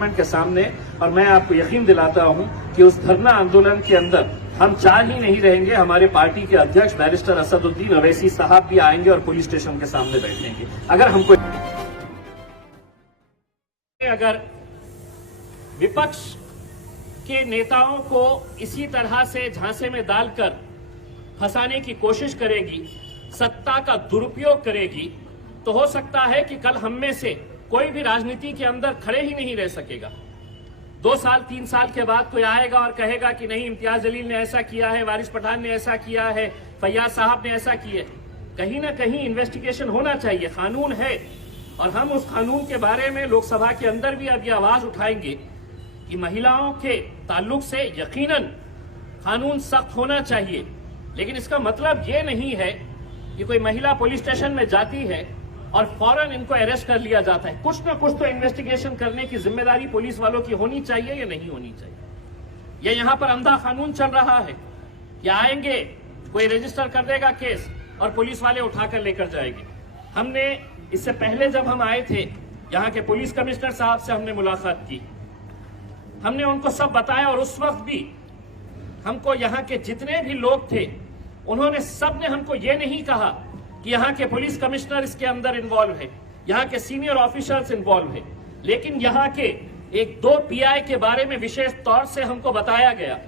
के सामने। और मैं आपको यकीन दिलाता हूं कि उस धरना आंदोलन के अंदर हम चार ही नहीं रहेंगे, हमारे पार्टी के अध्यक्ष बैरिस्टर असदुद्दीन अवैसी साहब भी आएंगे और पुलिस स्टेशन के सामने बैठेंगे। अगर विपक्ष के नेताओं को इसी तरह से झांसे में डालकर फंसाने की कोशिश करेगी, सत्ता का दुरुपयोग करेगी, तो हो सकता है कि कल हम में से कोई भी राजनीति के अंदर खड़े ही नहीं रह सकेगा। 2 साल 3 साल के बाद कोई आएगा और कहेगा कि नहीं, इम्तियाज जलील ने ऐसा किया है, वारिस पठान ने ऐसा किया है, फैयाज साहब ने ऐसा किया। कहीं ना कहीं इन्वेस्टिगेशन होना चाहिए, कानून है और हम उस कानून के बारे में लोकसभा के अंदर भी अब ये आवाज उठाएंगे कि महिलाओं के ताल्लुक से यकीनन कानून सख्त होना चाहिए। लेकिन इसका मतलब ये नहीं है कि कोई महिला पुलिस स्टेशन में जाती है और फौरन इनको अरेस्ट कर लिया जाता है। कुछ ना कुछ तो इन्वेस्टिगेशन करने की जिम्मेदारी पुलिस वालों की होनी चाहिए या नहीं होनी चाहिए। ये यहाँ पर अंधा कानून चल रहा है कि आएंगे, कोई रजिस्टर कर देगा केस और पुलिस वाले उठाकर लेकर जाएंगे। हमने इससे पहले जब हम आए थे, यहाँ के पुलिस कमिश्नर साहब से हमने मुलाकात की, हमने उनको सब बताया और उस वक्त भी हमको यहाँ के जितने भी लोग थे उन्होंने सबने हमको ये नहीं कहा कि यहाँ के पुलिस कमिश्नर इसके अंदर इन्वॉल्व है, यहाँ के सीनियर ऑफिसर्स इन्वॉल्व है, लेकिन यहाँ के 1-2 पीआई के बारे में विशेष तौर से हमको बताया गया।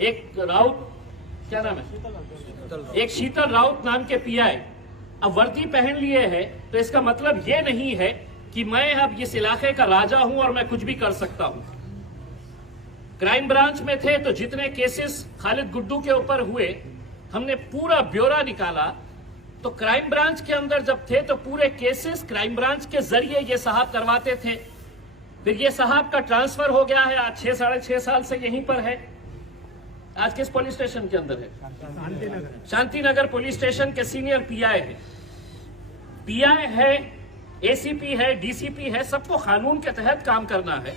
एक राउत, क्या नाम है, एक शीतल राउत नाम के पीआई अब वर्दी पहन लिए है, तो इसका मतलब ये नहीं है कि मैं अब इस इलाके का राजा हूं और मैं कुछ भी कर सकता हूं। क्राइम ब्रांच में थे तो जितने केसेस खालिद गुड्डू के ऊपर हुए हमने पूरा ब्यौरा निकाला। तो क्राइम ब्रांच के अंदर जब थे तो पूरे केसेस क्राइम ब्रांच के जरिए ये साहब करवाते थे। फिर ये साहब का ट्रांसफर हो गया है, आज 6-6.5 साल से यहीं पर है। आज किस पुलिस स्टेशन के अंदर है? शांतिनगर पुलिस स्टेशन के सीनियर पीआई है, पीआई है, एसीपी है, डीसीपी है। सबको कानून के तहत काम करना है,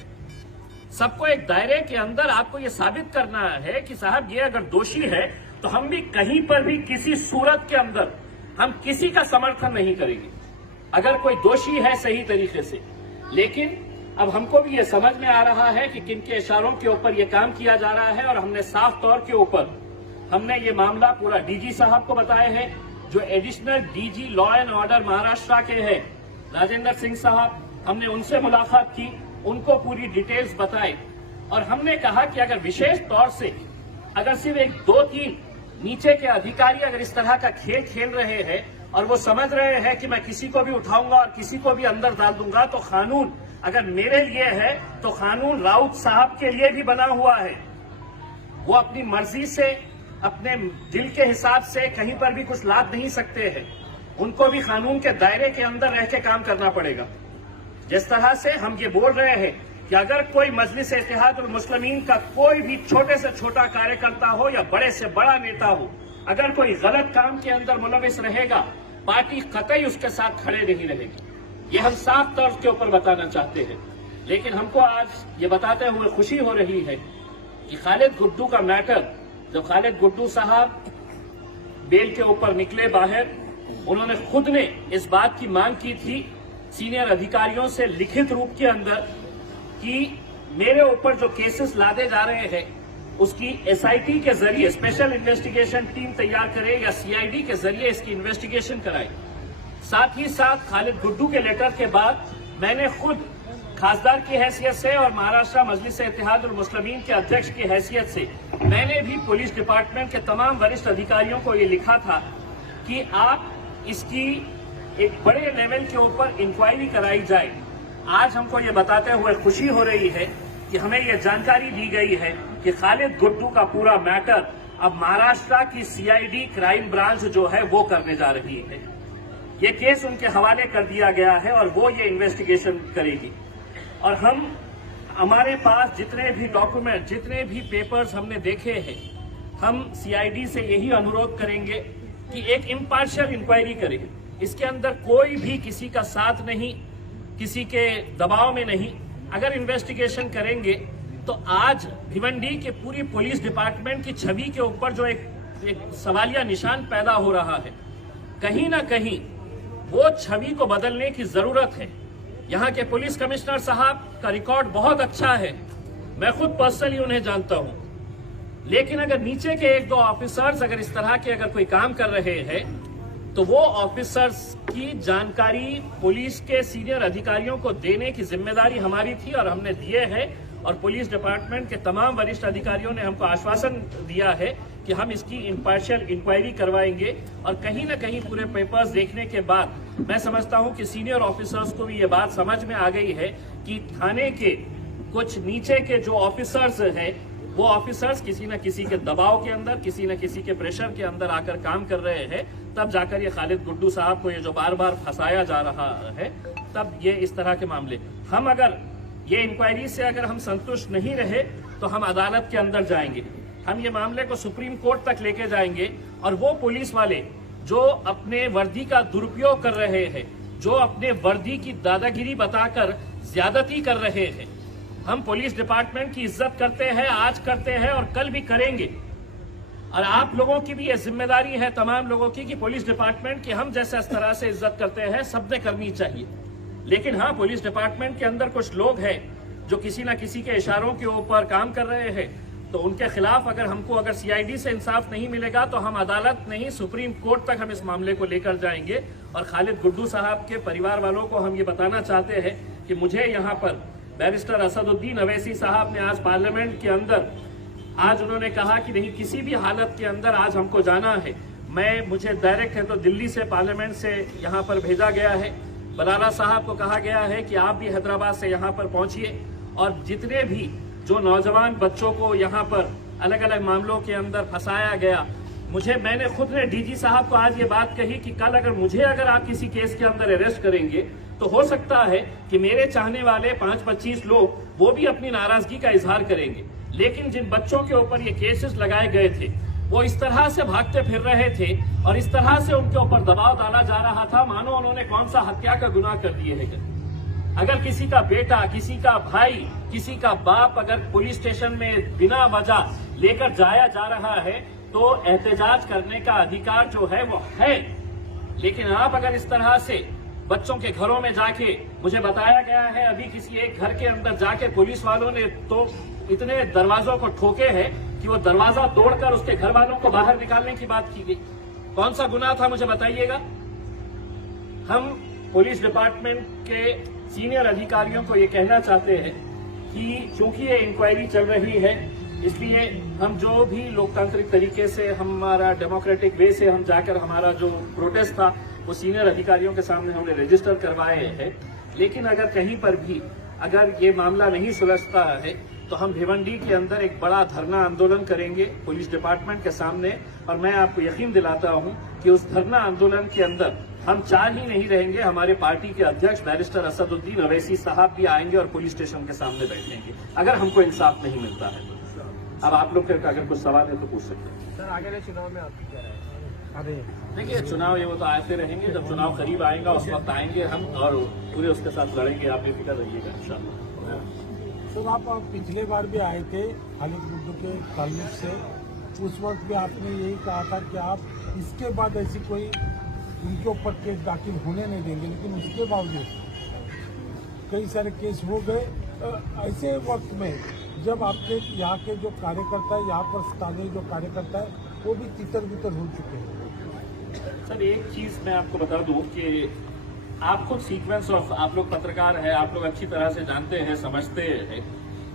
सबको एक दायरे के अंदर आपको ये साबित करना है कि साहब ये अगर दोषी है तो हम भी कहीं पर भी किसी सूरत के अंदर हम किसी का समर्थन नहीं करेंगे अगर कोई दोषी है सही तरीके से। लेकिन अब हमको भी ये समझ में आ रहा है कि किन के इशारों के ऊपर ये काम किया जा रहा है और हमने साफ तौर के ऊपर हमने ये मामला पूरा डीजी साहब को बताया है, जो additional DG law and order Maharashtra के हैं राजेंद्र सिंह साहब। हमने उनसे मुलाकात की, उनको पूरी डिटेल्स बताई और हमने कहा कि अगर विशेष तौर से अगर सिर्फ 1-2-3 नीचे के अधिकारी अगर इस तरह का खेल खेल रहे हैं और वो समझ रहे हैं कि मैं किसी को भी उठाऊंगा और किसी को भी अंदर डाल दूंगा, तो कानून अगर मेरे लिए है तो कानून राउत साहब के लिए भी बना हुआ है। वो अपनी मर्जी से अपने दिल के हिसाब से कहीं पर भी कुछ लाद नहीं सकते हैं, उनको भी कानून के दायरे के अंदर रह के काम करना पड़ेगा। जिस तरह से हम ये बोल रहे हैं कि अगर कोई मजलिस इत्तेहादुल मुस्लिमीन का कोई भी छोटे से छोटा कार्यकर्ता हो या बड़े से बड़ा नेता हो, अगर कोई गलत काम के अंदर मुलविस रहेगा, पार्टी कतई उसके साथ खड़े नहीं रहेगी। ये हम साफ तौर के ऊपर बताना चाहते हैं। लेकिन हमको आज ये बताते हुए खुशी हो रही है कि खालिद गुड्डू का मैटर, जब खालिद गुड्डू साहब बेल के ऊपर निकले बाहर, उन्होंने खुद ने इस बात की मांग की थी सीनियर अधिकारियों से लिखित रूप के अंदर कि मेरे ऊपर जो केसेस लादे जा रहे हैं उसकी एसआईटी के जरिए स्पेशल इन्वेस्टिगेशन टीम तैयार करे या सीआईडी के जरिए इसकी इन्वेस्टिगेशन कराए। साथ ही साथ खालिद गुड्डू के लेटर के बाद मैंने खुद खासदार की हैसियत से और महाराष्ट्र मजलिस इत्तेहादुल मुस्लिमीन के अध्यक्ष की हैसियत से मैंने भी पुलिस डिपार्टमेंट के तमाम वरिष्ठ अधिकारियों को ये लिखा था कि आप इसकी एक बड़े लेवल के ऊपर इंक्वायरी कराई जाए। आज हमको ये बताते हुए खुशी हो रही है कि हमें ये जानकारी दी गई है कि खालिद गुड्डू का पूरा मैटर अब महाराष्ट्र की सीआईडी क्राइम ब्रांच जो है वो करने जा रही है। ये केस उनके हवाले कर दिया गया है और वो ये इन्वेस्टिगेशन करेगी। और हमारे पास जितने भी डॉक्यूमेंट, जितने भी पेपर्स हमने देखे हैं, हम सीआईडी से यही अनुरोध करेंगे कि एक इम्पार्शियल इंक्वायरी करें। इसके अंदर कोई भी किसी का साथ नहीं, किसी के दबाव में नहीं। अगर इन्वेस्टिगेशन करेंगे तो आज भिवंडी के पूरी पुलिस डिपार्टमेंट की छवि के ऊपर जो एक सवालिया निशान पैदा हो रहा है, कहीं ना कहीं वो छवि को बदलने की जरूरत है। यहाँ के पुलिस कमिश्नर साहब का रिकॉर्ड बहुत अच्छा है, मैं खुद पर्सनली उन्हें जानता हूं। लेकिन अगर नीचे के एक दो ऑफिसर्स अगर इस तरह के अगर कोई काम कर रहे हैं तो वो ऑफिसर्स की जानकारी पुलिस के सीनियर अधिकारियों को देने की जिम्मेदारी हमारी थी और हमने दिए है। और पुलिस डिपार्टमेंट के तमाम वरिष्ठ अधिकारियों ने हमको आश्वासन दिया है कि हम इसकी इम्पार्शियल इंक्वायरी करवाएंगे। और कहीं ना कहीं पूरे पेपर्स देखने के बाद मैं समझता हूं कि सीनियर ऑफिसर्स को भी ये बात समझ में आ गई है कि थाने के कुछ नीचे के जो ऑफिसर्स हैं वो ऑफिसर्स किसी न किसी के दबाव के अंदर, किसी न किसी के प्रेशर के अंदर आकर काम कर रहे हैं। तब जाकर ये खालिद गुड्डू साहब को ये जो बार बार फंसाया जा रहा है, तब ये इस तरह के मामले। हम अगर ये इंक्वायरी से अगर हम संतुष्ट नहीं रहे तो हम अदालत के अंदर जाएंगे, हम ये मामले को सुप्रीम कोर्ट तक लेके जाएंगे। और वो पुलिस वाले जो अपने वर्दी का दुरुपयोग कर रहे हैं, जो अपने वर्दी की दादागिरी बताकर ज्यादती कर रहे हैं, हम पुलिस डिपार्टमेंट की इज्जत करते हैं, आज करते हैं और कल भी करेंगे। और आप लोगों की भी ये जिम्मेदारी है, तमाम लोगों की, कि पुलिस डिपार्टमेंट की हम जैसे इस तरह से इज्जत करते हैं सबने करनी चाहिए। लेकिन हाँ, पुलिस डिपार्टमेंट के अंदर कुछ लोग हैं जो किसी न किसी के इशारों के ऊपर काम कर रहे हैं, तो उनके खिलाफ अगर हमको अगर सीआईडी से इंसाफ नहीं मिलेगा तो हम अदालत नहीं, सुप्रीम कोर्ट तक हम इस मामले को लेकर जाएंगे। और खालिद गुड्डू साहब के परिवार वालों को हम ये बताना चाहते हैं कि मुझे यहाँ पर बैरिस्टर असदुद्दीन अवैसी साहब ने आज पार्लियामेंट के अंदर आज उन्होंने कहा कि नहीं, किसी भी हालत के अंदर आज हमको जाना है। मुझे डायरेक्ट है तो दिल्ली से पार्लियामेंट से यहाँ पर भेजा गया है। बराला साहब को कहा गया है कि आप भी हैदराबाद से यहाँ पर पहुंचिए और जितने भी जो नौजवान बच्चों को यहाँ पर अलग अलग मामलों के अंदर फंसाया गया, मैंने खुद ने डीजी साहब को आज ये बात कही कि कल अगर आप किसी केस के अंदर अरेस्ट करेंगे तो हो सकता है कि मेरे चाहने वाले 5-25 लोग वो भी अपनी नाराजगी का इजहार करेंगे। लेकिन जिन बच्चों के ऊपर ये केसेस लगाए गए थे वो इस तरह से भागते फिर रहे थे और इस तरह से उनके ऊपर दबाव डाला जा रहा था मानो उन्होंने कौन सा हत्या का गुनाह कर दिए है। अगर किसी का बेटा, किसी का भाई, किसी का बाप अगर पुलिस स्टेशन में बिना वजह लेकर जाया जा रहा है तो एहतजाज करने का अधिकार जो है वो है। लेकिन आप अगर इस तरह से बच्चों के घरों में जाके, मुझे बताया गया है अभी किसी एक घर के अंदर जाके पुलिस वालों ने तो इतने दरवाजों को ठोके हैं कि वो दरवाजा तोड़कर उसके घर वालों को बाहर निकालने की बात की गई। कौन सा गुनाह था मुझे बताइएगा। हम पुलिस डिपार्टमेंट के सीनियर अधिकारियों को ये कहना चाहते हैं कि चूंकि ये इंक्वायरी चल रही है इसलिए हम जो भी लोकतांत्रिक तरीके से हमारा डेमोक्रेटिक वे से हम जाकर हमारा जो प्रोटेस्ट था वो सीनियर अधिकारियों के सामने हमने रजिस्टर करवाए हैं। लेकिन अगर कहीं पर भी अगर ये मामला नहीं सुलझता है तो हम भिवंडी के अंदर एक बड़ा धरना आंदोलन करेंगे पुलिस डिपार्टमेंट के सामने। और मैं आपको यकीन दिलाता हूं कि उस धरना आंदोलन के अंदर हम 4 ही नहीं रहेंगे, हमारे पार्टी के अध्यक्ष बैरिस्टर असदुद्दीन अवैसी साहब भी आएंगे और पुलिस स्टेशन के सामने बैठेंगे अगर हमको इंसाफ नहीं मिलता है। अब आप लोग अगर कुछ सवाल है तो पूछ सकते हैं। सर, आगे चुनाव में आपकी क्या राय है? देखिए, चुनाव ये वो तो आते रहेंगे, जब चुनाव करीब आएगा उस वक्त आएंगे हम और पूरे उसके साथ लड़ेंगे। आप बेफिक्र रहिएगा इंशाल्लाह। सर, आप पिछले बार भी आए थे खालिद गुड्डू के ताल्लुक से, उस वक्त भी आपने यही कहा था कि आप इसके बाद ऐसी कोई उनके ऊपर केस दाखिल होने नहीं देंगे, लेकिन उसके बावजूद कई सारे केस हो गए। ऐसे वक्त में जब आपके यहाँ के जो कार्यकर्ता है, यहाँ पर स्थानीय जो कार्यकर्ता है वो भी तितर बितर हो चुके हैं। सर, एक चीज मैं आपको बता दूं कि आप खुद सीक्वेंस ऑफ, आप लोग पत्रकार हैं, आप लोग अच्छी तरह से जानते हैं, समझते हैं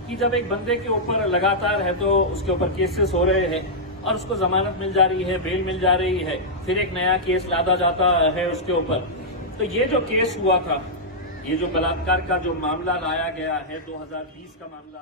कि जब एक बंदे के ऊपर लगातार है तो उसके ऊपर केसेस हो रहे हैं और उसको जमानत मिल जा रही है, बेल मिल जा रही है, फिर एक नया केस लादा जाता है उसके ऊपर। तो ये जो केस हुआ था, ये जो बलात्कार का जो मामला लाया गया है 2020 का मामला